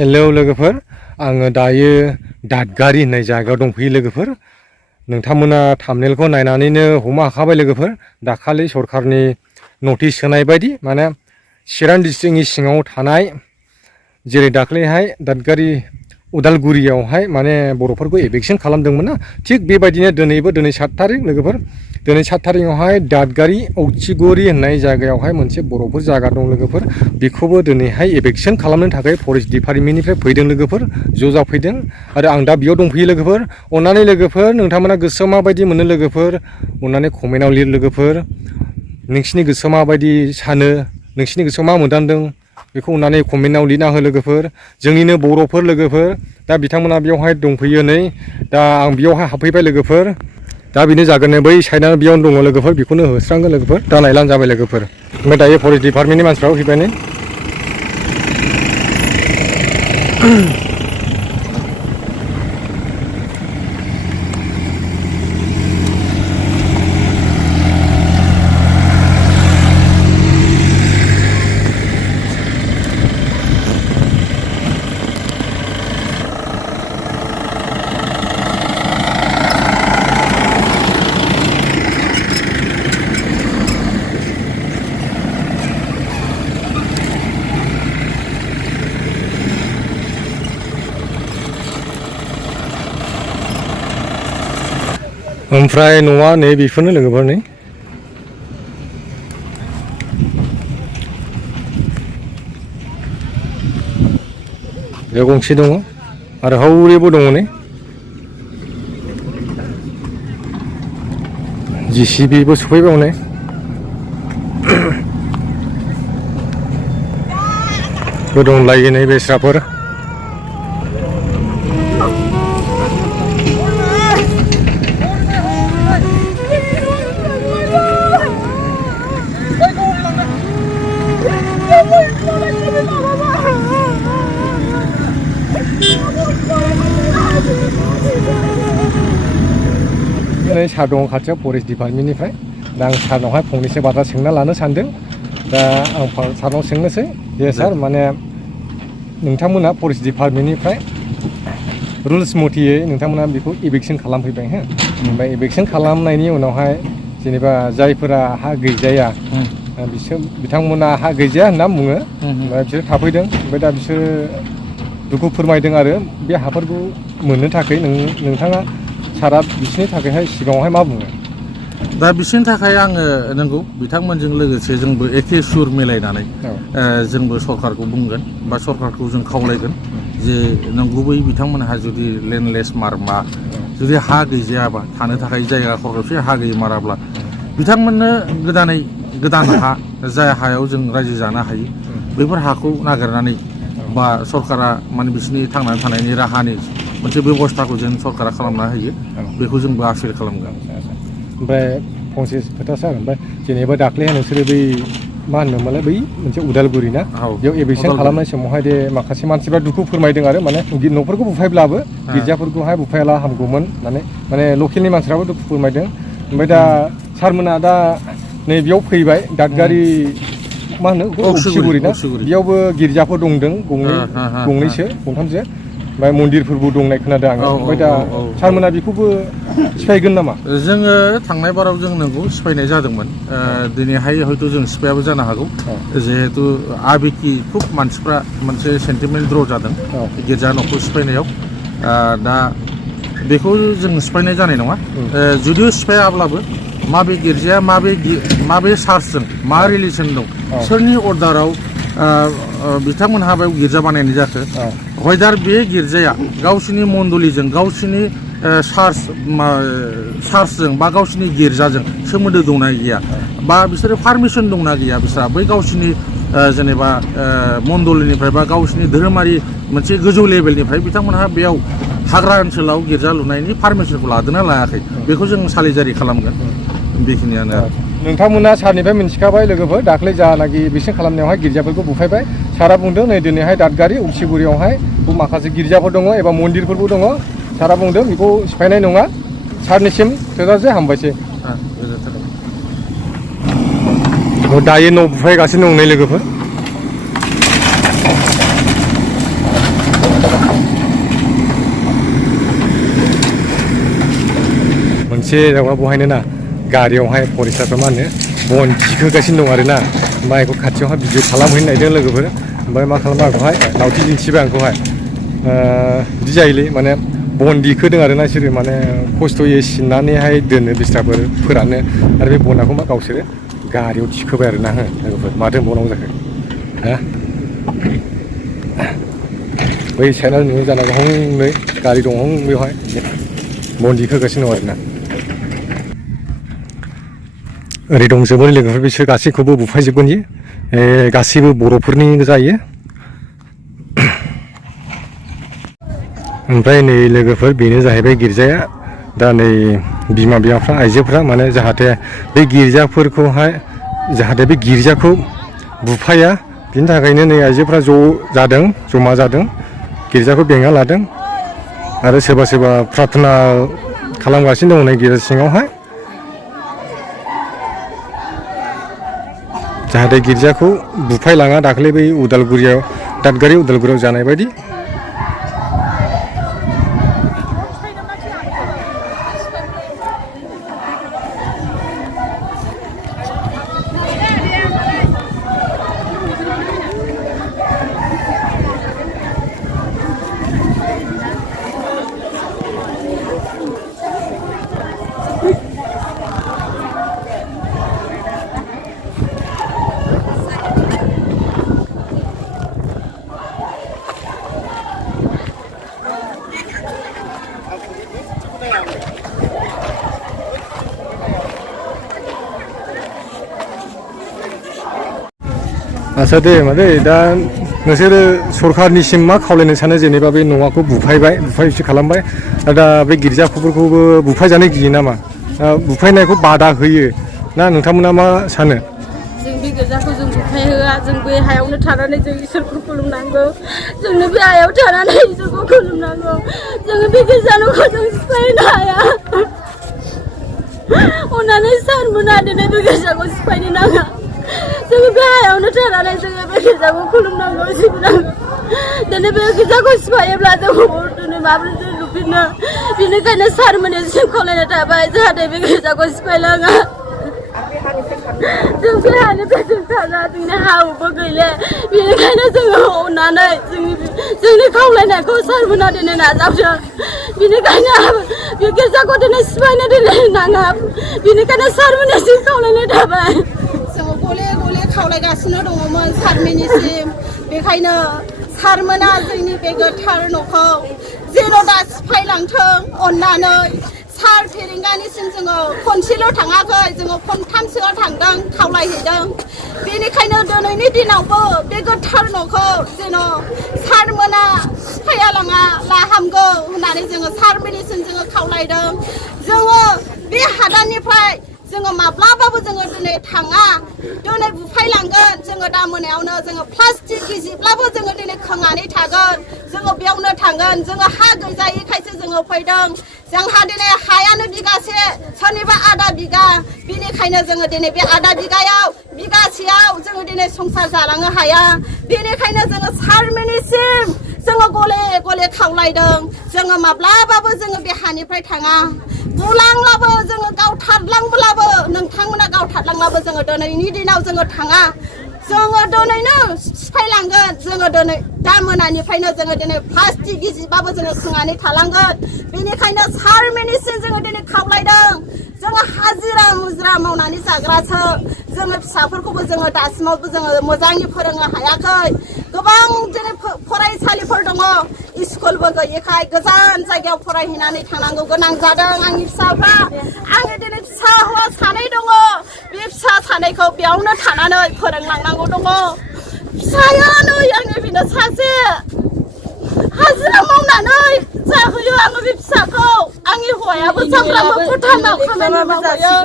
hello लोगोफोर आङो दायो दादगारि होननाय जायगायाव दंफैयो लोगोफोर नोंथांमोना थाम्बनेलखौ नायनानैनो हमनो हाखाबाय लोगोफोर दाखालि सरखारनि नटिस होनाय बायदि माने चिरां डिस्ट्रिक्टनि सिङाव थानाय जेरै दाख्लैहाय दादगारि उदालगुरियावहाय माने बर'फोरखौ एभिक्सन खालामदोंमोन ना थिग बेबायदिनो दिनै 7 थारिख लोगोफोर दिनै 7 थारिखआवहाय दादगारि औथिगुरि होननाय जायगायावहाय मोनसे बर'फोर जायगा दं लोगोफोर बेखौबो दिनैहाय एभिक्सन खालामनो थाखाय फरेस्ट डिपार्टमेन्टनिफ्राय फैदों लोगोफोर ज' जाफैदों आरो आं दा बेयाव दंफैयो लोगोफोर अननानै लोगोफोर नोंथांमोना गोसोआव माबायदि मोनो लोगोफोर अननानै कमेन्टआव लिर लोगोफोर नोंसिनि गोसोआव माबायदि सानो नोंसिनि गोसोआव मा मोनदांदों बेखौ अननानै कमेन्टआव लिरना हो लोगोफोर जोंनिनो बर'फोर लोगोफोर दा बिथांमोना बेयावहाय दंफैयो नै दा आं बेयावहाय हाबफैबाय लोगोफोर दा बेनो जागोन बै साइडआनो बेयावनो दङ लोगोफोर बेखौनो होस्रांगोन लोगोफोर दा नायलां जाबाय लोगोफोर ओमफ्राय दायो फरेस्ट डिपार्टमेन्टनि मानसिफ्राबो फैबाय नै ओमफ्राय न'आ नै बेफोरनो लोगोफोर नै बेयाव गंसे दङ आरो हौरैबो दङ नै जिसिबिबो सफैबाय हनै दंलायो नै बेस्राफोर नै सार दङ खाथियाव फरेस्ट डिपार्टमेन्टनिफ्राय दा आं सारनावहाय फंनैसो बाथ्रा सोंना लानो सानदों दा आं सारनाव सोंनोसै जे सार माने नोंथांमोना फरेस्ट डिपार्टमेन्टनिफ्राय रुल्स मथेयै नोंथांमोना बेखौ एभिक्सन खालामफैबाय हो ओमफ्राय एभिक्सन खालामनायनि उनावहाय जेनेबा जायफोरा हा गैजाया बिथांमोना हा गैजाया होनना बुङो ओमफ्राय बिसोर थाफैदों ओमफ्राय दा बिसोर दुखु फोरमायदों आरो बे हाफोरखौ मोननो थाखाय नोंथाङा सारा बिसोरनि थाखायहाय सिगाङावहाय मा बुङो दा बिसोरनि थाखाय आङो नंगौ बिथांमोनजों लोगोसे जोंबो एखे सुर मिलायनानै जोंबो सरकारखौ बुंगोन बा सरकारखौ जों खावलायगोन जे नंगुबै बिथांमोनहा जुदि लेन्डलेस मारबा जुदि हा गैजायाबा थानो थाखाय जायगा खरलबसे हा गैमाराब्ला बिथांमोननो गोदान हा जाय हायाव जों रायजो जानो हायो बेफोर हाखौ नागिरनानै बा सरकारा माने बिसोरनि थांनानै थानायनि राहानि मोनसे बेबस्थाखौ जों सरकारा खालामना होयो बेखौ जोंबो आपिल खालामगोन ओमफ्राय फंसे खोथा सार ओमफ्राय जेनेबा दाख्लैहाय नोंसोरो बै मा होनोमोनलाय बै मोनसे उदालगुरि ना बेयाव एभिक्सन खालामनाय समावहाय दे माखासे मानसिफ्रा दुखु फोरमायदों आरो माने न'फोरखौ बुफायब्लाबो गिर्जाफोरखौहाय बुफायला हामगौमोन माने लकेलनि मानसिफ्राबो दुखु फोरमायदों ओमफ्राय दा सारमोना दा नै बेयाव फैबाय दादगारि मा होनो औथिगुरि ना बेयावबो गिर्जाफोर दंदों गंनैसो गंथामसो ओमफ्राय मन्दिरफोरबो दंनाय खोनादों आङो ओमफ्राय दा सारमोना बेखौबो सिफायगोन नामा जोङो थांनाय बाराव जों नोंखौ सिफायनाय जादोंमोन दिनैहाय हयथ' जों सिफायाबो जानो हागौ जिहेतु आबेगि खुब मानसिफ्रा मोनसे सेन्टिमेन्ट द्र' जादों गिर्जा न'खौ सिफायनायाव दा बेखौ जों सिफायनाय जानाय नङा जुदिअ सिफायाब्लाबो माबे गिर्जाया माबे चार्चजों मा रिलेसन दं सोरनि अर्डाराव बिथांमोनहा बेयाव गिर्जा बानायनाय जाखो हयदार बे गिर्जाया गावसिनि मण्डलिजों गावसिनि चार्चजों बा गावसिनि गिर्जाजों सोमोन्दो दंना गैया बा बिसोरो पारमिसन दंना गैया बिस्रा बै गावसिनि जेनेबा मण्डलिनिफ्राय बा गावसिनि धोरोमारि मोनसे गोजौ लेभेलनिफ्राय बिथांमोनहा बेयाव हाग्रा ओनसोलाव गिर्जा लुनायनि पारमिसनखौ लादोंना लायाखै बेखौ जों सालिजारि खालामगोन बेखिनियानो नोंथांमोना सारनिफ्राय मिन्थिखाबाय लोगोफोर दाख्लै जानाखि एभिक्सन खालामनायावहाय गिर्जाफोरखौ बुफायबाय सारा बुंदों नै दिनैहाय दादगारि औथिगुरियावहाय माखासे गिर्जाफोर दङ एबा मन्दिरफोरबो दङ सारा बुंदों बेखौ सिफायनाय नङा सारनिसिम थोजासे हामबायसै दायो न' बुफायगासिनो दं नै लोगोफोर मोनसे जायगा बहायनो ना गारियावहाय फरायसाफ्रा मा होनो बन दिखोगासिनो दं आरोना ओमफ्राय बेखौ खाथियावहाय भिडिअ खालामहैनो नागिरदों लोगोफोर ओमफ्राय मा खालामो आंखौहाय लावथि दिन्थिबाय आंखौहाय बिदि जायोलै माने बन दिखोदों आरोना बिसोरो माने खस्थ'यै सिननानैहाय दोनो बिस्राफोर फोरानो आरो बे बनाखौ मा गावसोरो गारियाव थिखोबाय आरोना हो लोगोफोर माथो बनांगौ जाखो हा बै साइडआव नुनो जानांगौ हनै गारि दं बेवहाय बन दिखोगासिनो दं आरोना ओरै दंजोबो लोगोफोर बिसोर गासैखौबो बुफायजोबगोन इयो गासैबो बर'फोरनि जायो ओमफ्राय नै लोगोफोर बेनो जाहैबाय गिर्जाया दा नै बिमा बिफाफ्रा आइजोफ्रा माने जाहाथे बे गिर्जाफोरखौहाय जाहाथे बे गिर्जाखौ बुफाया बिनि थाखायनो नै आइजोफ्रा ज' जादों जमा जादों गिर्जाखौ बेंना लादों आरो सोरबा सोरबा प्रार्थना खालामगासिनो दं नै गिर्जा सिङावहाय जाहाथे गिर्जाखौ बुफायलाङा दाखालि बै दादगारि उदालगुरियाव जानाय बायदि आच्छा दे मादै दा नोंसोरो सरखारनिसिम मा खावलायनो सानो जेनेबा बे न'खौ बुफायसो खालामबाय दा बे गिर्जाफोरखौबो बुफायजानो गियो नामा बुफायनायखौ बादा होयो ना नोंथांमोना मा सानो जों बे गिर्जाखौ जों बुफाय होआ जों बे हायावनो थानानै जों इसोरखौ खुलुमनांगौ जोंनो बे हायाव थानानै इसोरखौ खुलुमनांगौ जोङो बे गिर्जाखौ जों सिफायनो हाया अननानै सारमोना दिनै बे गिर्जाखौ सिफायनो नाङा जोङो बे हायावनो थानानै जोङो बे गिर्जाखौ खुलुमनांगौ सिबिनांगौ दिनै बे गिर्जाखौ सिफायोब्ला जों दिनै माबोरै जों लुफिननो बेनिखायनो सारमोननिसिम खावलायनाय थाबाय जाहाथे बे गिर्जाखौ सिफायलाङा जों बे हानिफ्राय जों थाङा जोंनि हा हुबो गैले बेनिखायनो जोङो अननानै जोंनि खावलायनायखौ सारमोना दिनै नाजावदों बेनिखायनो बे गिर्जाखौ दिनै सिफायनो दिनै नाङा बेनिखायनो सारमोननिसिम खावलायनाय थाबाय जोङो गले गले खावलायगासिनो दङमोन सारमोननिसिम बेखायनो सारमोना जोंनि बे गोथार न'खौ जेन' दा सिफायलांथों अननानै सार फेरेंगानिसिम जोङो खनसेल' थाङाखै जोङो खनथामसोआव थांदों खावलायहैदों बेनिखायनो दिनैनि दिनावबो बे गोथार न'खौ जेन' सारमोना सिफायालाङा हामगौ होननानै जोङो सारमोननिसिम जोङो खावलायदों जोङो बे हादाननिफ्राय जोङो माब्लाबाबो जोङो दिनै थाङा दिनै बुफायलांगोन जोङो दा मोनायावनो जोङो प्लास्टिक गिजिब्लाबो जोङो दिनै खोंनानै थागोन जोङो बेयावनो थांगोन जोङो हा गैजायैखायसो जोङो फैदों जोंहा दिनै हायानो बिगासे सोरनिबा आधा बिगा बेनिखायनो जोङो दिनै बे आधा बिगायाव बिगासेयाव जोङो दिनै संसार जालांनो हाया बेनिखायनो जोङो सारमोननिसिम जोङो गले गले खावलायदों जोङो माब्लाबाबो जोङो बे हानिफ्राय थाङा बुलांब्लाबो जोङो गावथारलांब्लाबो नोंथांमोना गावथारलांब्लाबो जोङो दिनैनि दिनाव जोङो थाङा जोङो दिनैनो सिफायलांगोन जोङो दिनै दा मोनानिफ्रायनो जोङो दिनै प्लास्टिक गिजिबाबो जोङो खोंनानै थालांगोन बेनिखायनो सारमोननिसिम जोङो दिनै खावलायदों जोङो हाजिरा मुजिरा मावनानै जाग्रासो जोङो फिसाफोरखौबो जोङो दासिमावबो जोङो मोजाङै फोरोंनो हायाखै गोबां दिनै फरायसालिफोर दङ स्कुलबो गैयैखाय गोजान जायगायाव फरायहैनानै थांनांगौ गोनां जादों आंनि फिसाफ्रा आंनि दिनै फिसा हौवा सानै दङ बे फिसा सानैखौ बेयावनो थानानै फोरोंलांनांगौ दङ फिसाया नै आंनि बिनो सासे हाजिरा मावनानै जाहोयो आङो बे फिसाखौ आंनि हौवायाबो सामफ्रामबो भुटानाव खामानि मावहैयो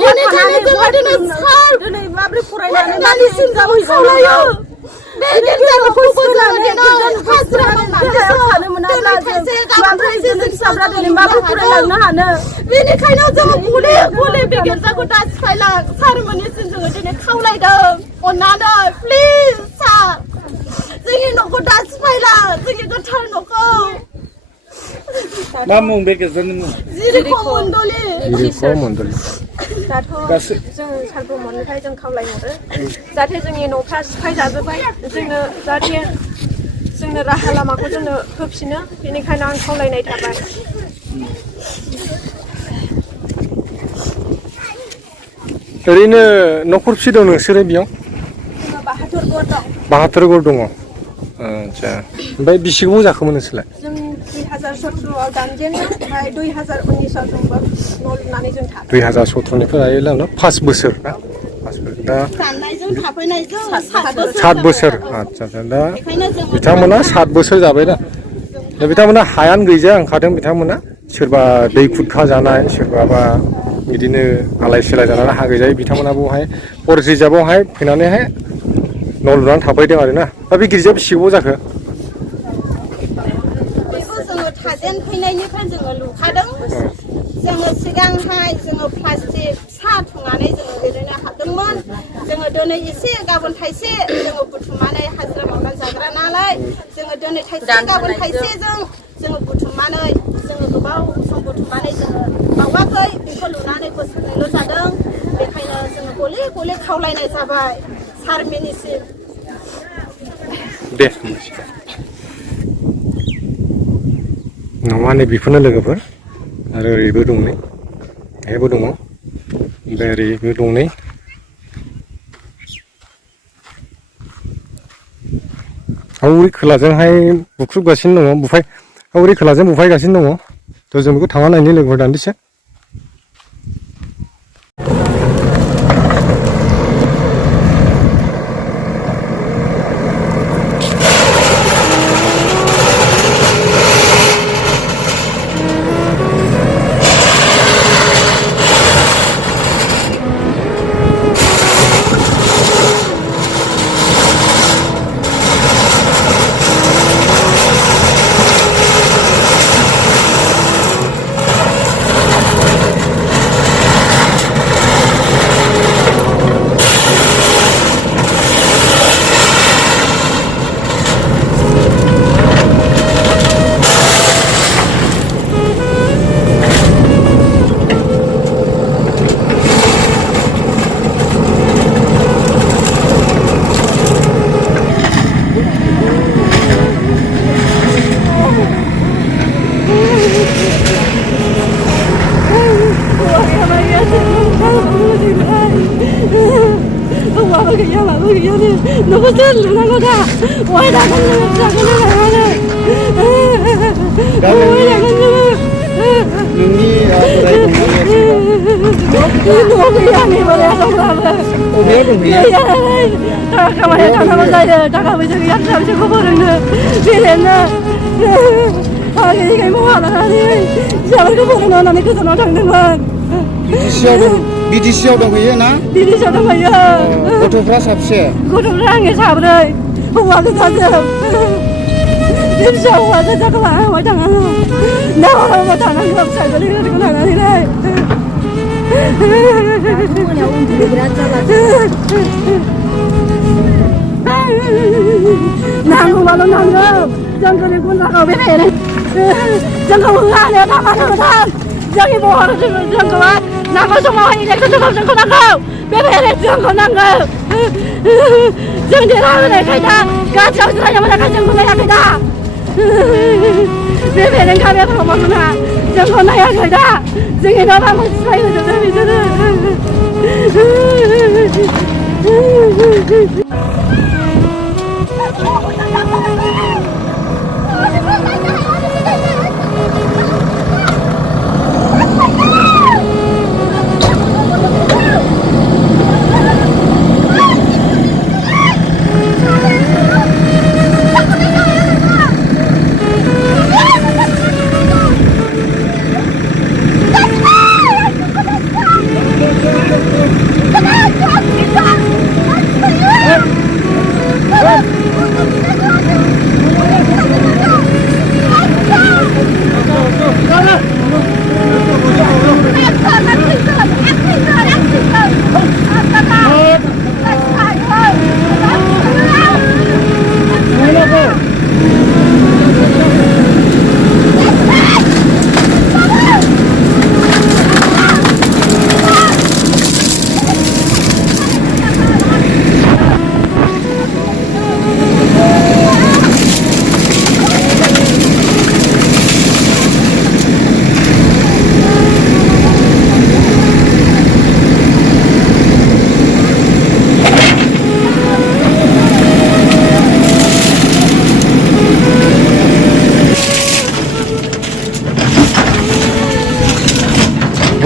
बेनिखायनो जोङो दिनै सार दिनै माबोरै फरायनानै दानिसिम जों खावलायो बे गिर्जाखौबो जोङो दिनै हाजिरा मावनानैसो दिनै खायसे गाबोन खायसे जों फिसाफ्रा दिनै माबोरै फरायलांनो हानो बेनिखायनो जोङो गले गले बे गिर्जाखौ दा सिफायलां सारमोननिसिम जोङो दिनै खावलायदों अननानै प्लिज सार जोंनि न'खौ दा सिफायलां जोंनि गोथार न'खौ मा मुं बे गेजेरनि मुं जिरिख मण्डलि 이리코 먼들리 दाथ' जों सारब्रह्मनिफ्राय जों खावलायहरो जाहाथे जोंनि न'फ्रा सिफाय जाजोब्बाय जाहाथे जोंनो राहा लामाखौ जोंनो होफिनो बेनिखायनो आं खावलायनाय थाबाय ओरैनो न'खरबेसे दं नोंसोरो बेयाव जोङो बाहादुरगड़ दं 72 घर दङ आदसा ओमफ्राय बेसे गोबाव जाखोमोन नोंसोरलाय जों 2017 आव दानजेनो ओमफ्राय 2019 आव जोंबो न' लुनानै जों थादों 2017 निफ्राय लानो 5 बोसोर ना 5 बोसोर दा दाननायजों थाफैनायजों 7 बोसोर आदसा दा बेखायनो जों बिथांमोना 7 बोसोर जाबाय दा बिथांमोना हायानो गैजा ओंखारदों बिथांमोना सोरबा दै खुरखा जानाय सोरबाबा बिदिनो आलाय सिलाय जानानै हा गैजायै बिथांमोना बेवहाय हर रिजार्भआवहाय फैनानैहाय न' लुनानै थाफैदों आरोना दा बे गिर्जाया बेसे गोबाव जाखो बेखौ जोङो थाजेन फैनायनिफ्राय जोङो लुखादों जोङो सिगांहाय जोङो प्लास्टिक फिसा थुनानै जोङो ओरैनो हादोंमोन जोङो दिनै एसे गाबोन थाइसे जोङो बुथुमनानै हाजिरा मावना जाग्रा नालाय जोङो दिनै थाइसे गाबोन थाइसे जोङो बुथुमनानै जोङो गोबाव सम बुथुमनानै जोङो मावाखै बेखौ लुनानै बोसोरनैल' जादों बेखायनो जोङो गले गले खावलायनाय जाबाय सारमिनिसिम दे नङा नै बेफोरनो लोगोफोर आरो ओरैबो दं नै बेहायबो दङ ओमफ्राय ओरैबो दं नै हौरै खोलाजोंहाय बुख्रुबगासिनो दङ हौरै खोलाजों बुफायगासिनो दङ थ' जों बेखौ थांना नायनि लोगोफोर दान्दिसे थाखा फैसा गैया फिसा फिसौखौ फोरोंनो बेरायनो फालांगि मावना लानानै फिसाफोरखौ फोरोंनो होननानै गोजानाव थांदोंमोन बिटिसिआव दंहैयो ना बिदिसो दंहैयो गथ'फ्रा साबसे गथ'फ्रा आंनि साब्रै हौवा गोजाजों बे फिसा हौवा गोजाखौ लांबाय थाङानो दावरावबो थानांगौ फिसाजोखौ लानानैलाय मोनायाव उन्दुनो बिराद जाला नांगौबाल' नांगौ जों गोरिब गुन्द्राखौ बेरायनो जोंखौ होआनो थांबानो होथार जोंनि बर' जोंखौहाय नांगौ समावहाय इलेक्सन समाव जोंखौ नांगौ बेरायनो जोंखौ नांगौ जों देरहाहोनायखाय दा गासैयाव जिरायनो मोनाखै जोंखौ नायाखै दा बे बेरेंखा बे प्रमदना जोंखौ नायाखै दा जोंनि न' बांखौ सिफाय होजोबदों बिसोरो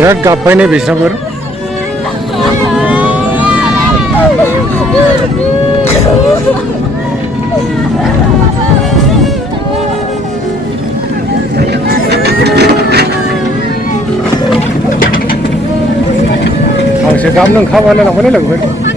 बिराद गाबबाय नै बिस्राफोर आंसो गाबनो ओंखारबाय लांबाय लोगोफोर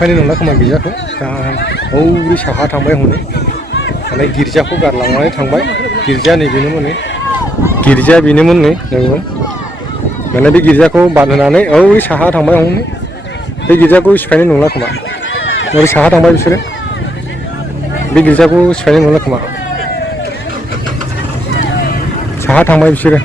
सिफायनाय नंला खोमा गिर्जाखौ दा औरै साहा थांबाय हनै माने गिर्जाखौ गारलांनानै थांबाय गिर्जा नैबेनोमोन नै गिर्जाया बेनोमोन नै नंगौ माने बे गिर्जाखौ बारहोनानै औरै साहा थांबाय हनै बे गिर्जाखौ सिफायनाय नंला खोमा ओरै साहा थांबाय बिसोरो बे गिर्जाखौ सिफायनाय नंला खोमा साहा थांबाय बिसोरो